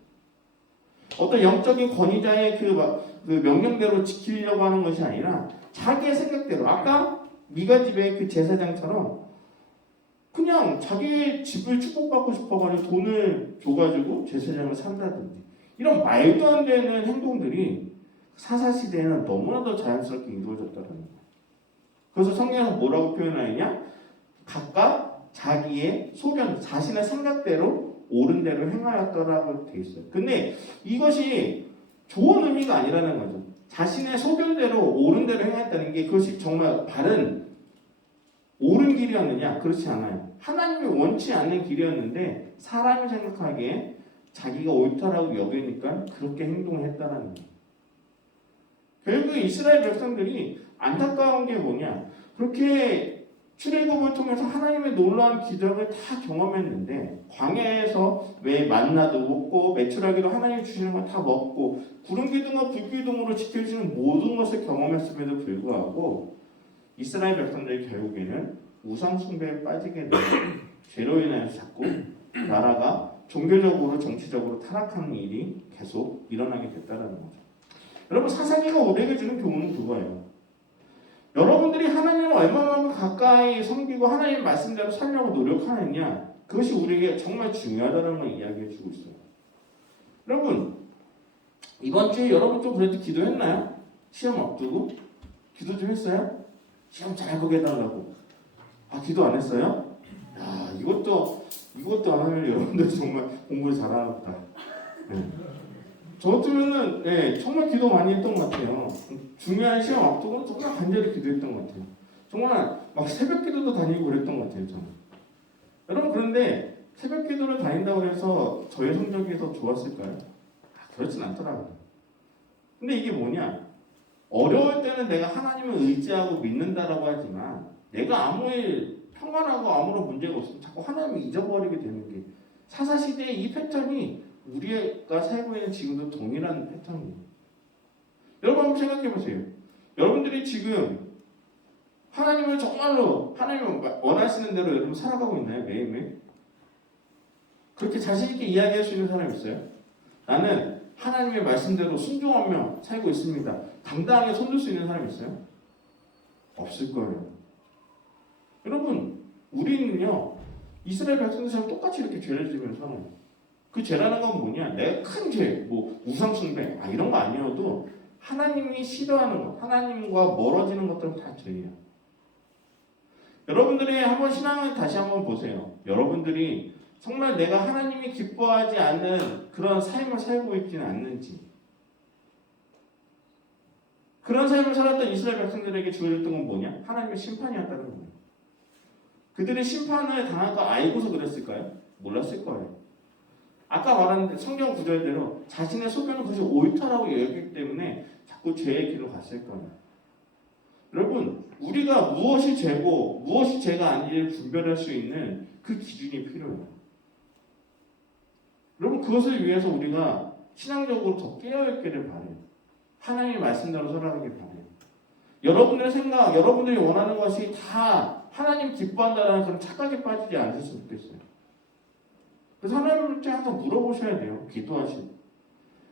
어떤 영적인 권위자의 그 명령대로 지키려고 하는 것이 아니라 자기의 생각대로, 아까 미가 집의 그 제사장처럼 그냥 자기의 집을 축복받고 싶어가지고 돈을 줘가지고 제사장을 산다든지, 이런 말도 안 되는 행동들이 사사시대에는 너무나도 자연스럽게 이루어졌다는 거예요. 그래서 성경에서 뭐라고 표현하느냐? 각각 자기의 소견, 자신의 생각대로 옳은 대로 행하였더라고 되어 있어요. 근데 이것이 좋은 의미가 아니라는 거죠. 자신의 소견대로 옳은 대로 행했다는 게 그것이 정말 바른 옳은 길이었느냐? 그렇지 않아요. 하나님이 원치 않는 길이었는데 사람이 생각하기에 자기가 옳다라고 여기니까 그렇게 행동을 했다는 거예요. 결국 이스라엘 백성들이 안타까운 게 뭐냐? 그렇게 출애굽을 통해서 하나님의 놀라운 기적을 다 경험했는데, 광야에서 왜 만나도 먹고 메추라기로 하나님이 주시는 걸 다 먹고 구름 기둥과 불 기둥으로 지켜주시는 모든 것을 경험했음에도 불구하고 이스라엘 백성들이 결국에는 우상 숭배에 빠지게 되고 죄로 인해서 자꾸 나라가 종교적으로 정치적으로 타락하는 일이 계속 일어나게 됐다는 거죠. 여러분, 사사기가 우리에게 주는 교훈은 그거예요. 여러분들이 하나님을 얼마만큼 가까이 섬기고 하나님 말씀대로 살려고 노력하느냐, 그것이 우리에게 정말 중요하다는 걸 이야기해 주고 있어요. 여러분, 이번 주에 여러분 좀 그래도 기도했나요? 시험 앞두고 기도 좀 했어요? 시험 잘 보게 해달라고. 기도 안 했어요? 야, 이것도 안 하면 여러분들 정말 공부를 잘하나 보다. 네. 저 같으면은 정말 기도 많이 했던 것 같아요. 중요한 시험 앞두고 정말 간절히 기도했던 것 같아요. 정말 막 새벽 기도도 다니고 그랬던 것 같아요. 저는. 여러분 그런데 새벽 기도를 다닌다고 해서 저의 성적이 더 좋았을까요? 그렇진 않더라고요. 근데 이게 뭐냐? 어려울 때는 내가 하나님을 의지하고 믿는다라고 하지만 내가 아무리 평안하고 아무런 문제가 없으면 자꾸 하나님을 잊어버리게 되는 게 사사시대의 이 패턴이 우리가 살고 있는 지금도 동일한 패턴이에요. 여러분 한번 생각해 보세요. 여러분들이 지금 하나님을 정말로 하나님을 원하시는 대로 여러분 살아가고 있나요? 매일매일? 그렇게 자신 있게 이야기할 수 있는 사람이 있어요? 나는 하나님의 말씀대로 순종하며 살고 있습니다. 당당하게 손들 수 있는 사람이 있어요? 없을 거예요. 여러분, 우리는요, 이스라엘 백성들처럼 똑같이 이렇게 죄를 지면서 그 죄라는 건 뭐냐? 내가 큰 죄, 뭐 우상숭배, 이런 거 아니어도 하나님이 싫어하는 것, 하나님과 멀어지는 것들은 다 죄예요. 여러분들이 한번 신앙을 다시 한번 보세요. 여러분들이 정말 내가 하나님이 기뻐하지 않는 그런 삶을 살고 있지는 않는지. 그런 삶을 살았던 이스라엘 백성들에게 주어졌던 건 뭐냐? 하나님의 심판이었다는 거예요. 그들의 심판을 당할 거 알고서 그랬을까요? 몰랐을 거예요. 아까 말한 성경 구절대로 자신의 소견은 그것이 옳다라고 여겼기 때문에 자꾸 죄의 길로 갔을 거예요. 여러분, 우리가 무엇이 죄고 무엇이 죄가 아닌지를 분별할 수 있는 그 기준이 필요해요. 여러분, 그것을 위해서 우리가 신앙적으로 더 깨어있기를 바래요. 하나님의 말씀대로 살아가길 바래요. 여러분의 생각, 여러분들이 원하는 것이 다 하나님 기뻐한다는 그런 착각에 빠지지 않으셨으면 좋겠어요. 그래서 하나님께 항상 물어보셔야 돼요. 기도하시고.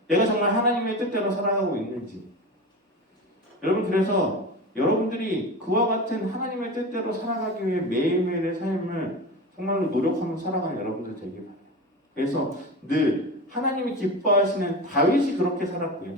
내가 정말 하나님의 뜻대로 살아가고 있는지. 여러분, 그래서 여러분들이 그와 같은 하나님의 뜻대로 살아가기 위해 매일매일의 삶을 정말로 노력하며 살아가는 여러분들 되길 바래요. 그래서 늘 하나님이 기뻐하시는 다윗이 그렇게 살았고요.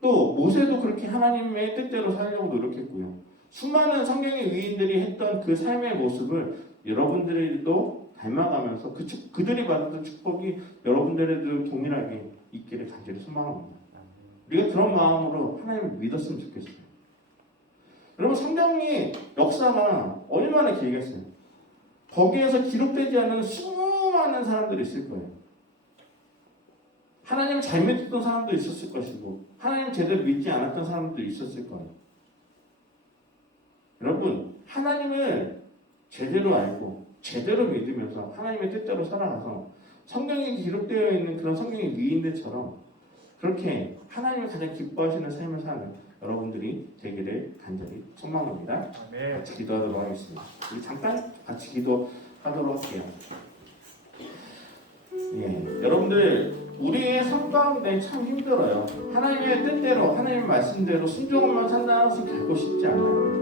또 모세도 그렇게 하나님의 뜻대로 살려고 노력했고요. 수많은 성경의 위인들이 했던 그 삶의 모습을 여러분들도 닮아가면서 그들이 받았던 축복이 여러분들에도 동일하게 있기를 간절히 소망합니다. 우리가 그런 마음으로 하나님을 믿었으면 좋겠어요. 여러분, 성경의 역사가 얼마나 길겠어요. 거기에서 기록되지 않는 수많은 사람들이 있을 거예요. 하나님을 잘 믿었던 사람도 있었을 것이고 하나님을 제대로 믿지 않았던 사람도 있었을 거예요. 여러분, 하나님을 제대로 알고 제대로 믿으면서 하나님의 뜻대로 살아가서 성경에 기록되어 있는 그런 성경의 위인들처럼 그렇게 하나님을 가장 기뻐하시는 삶을 사는 여러분들이 되기를 간절히 소망합니다. 같이 기도하도록 하겠습니다. 우리 잠깐 같이 기도하도록 할게요. 여러분들, 우리의 삶 가운데 참 힘들어요. 하나님의 뜻대로, 하나님의 말씀대로 순종하며 산다는 것은 결코 쉽지 않아요.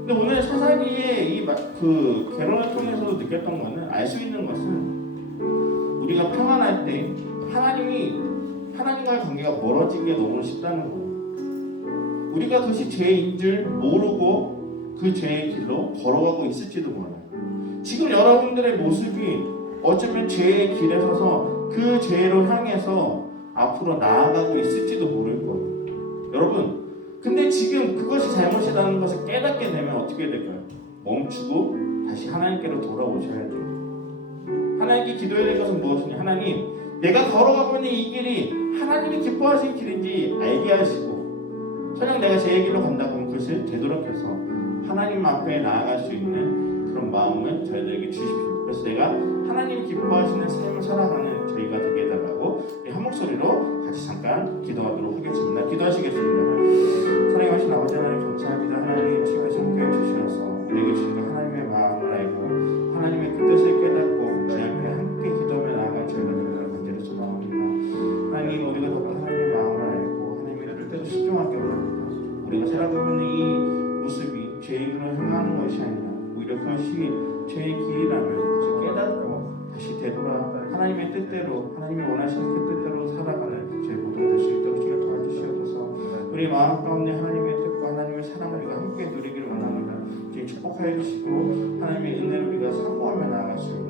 근데 오늘 사사기의 그 결혼을 통해서도 느꼈던 것은, 알 수 있는 것은 우리가 평안할 때 하나님과의 관계가 멀어진 게 너무 쉽다는 거예요. 우리가 그것이 죄인 줄 모르고 그 죄의 길로 걸어가고 있을지도 몰라요. 지금 여러분들의 모습이 어쩌면 죄의 길에 서서 그 죄로 향해서 앞으로 나아가고 있을지도 모를 거예요. 여러분, 근데 지금 그것이 잘못이라는 것을 깨닫게 되면 어떻게 될까요? 멈추고 다시 하나님께로 돌아오셔야 돼요. 하나님께 기도해야 될 것은 무엇이냐? 하나님, 내가 걸어가고 있는 이 길이 하나님이 기뻐하시는 길인지 알게 하시고, 설령 내가 제 길로 간다고 하면 그것을 되도록해서 하나님 앞에 나아갈 수 있는 그런 마음을 저희들에게 주십시오. 그래서 내가 하나님 기뻐하시는 삶을 살아가는 저희가 되게 해달라고 한 목소리로 같이 잠깐 기도하도록 하겠습니다. 기도하시겠습니다. 사랑하신 아버지 하나님, 감사합니다. 하나님, 지금까지 함께해 주셔서 우리에게 주신 하나님의 마음을 알고 하나님의 그 뜻을 깨닫고 주님 앞에 함께 기도하며 나아간 저희가 되기를 간절히 소망합니다. 하나님, 우리가 더욱 하나님의 마음을 알고 하나님의 뜻대로 순종하게 원합니다. 우리가 살아가고 있는 이 모습이 죄의 길로 향하는 것이 아니라 오히려 그것이 죄의 길이라면 그것을 깨닫고 다시 되돌아 하나님의 뜻대로, 하나님이 원하시는 그 뜻대로 살아가는 저희 모두가 될 수 있도록 주여 도와주시옵소서. 우리 마음 가운데 하나님의 뜻과 하나님의 사랑을 우리가 함께 누리기를 원합니다. 주님 축복하여 주시고 하나님의 은혜를 우리가 사모하며 나아갈 수 있는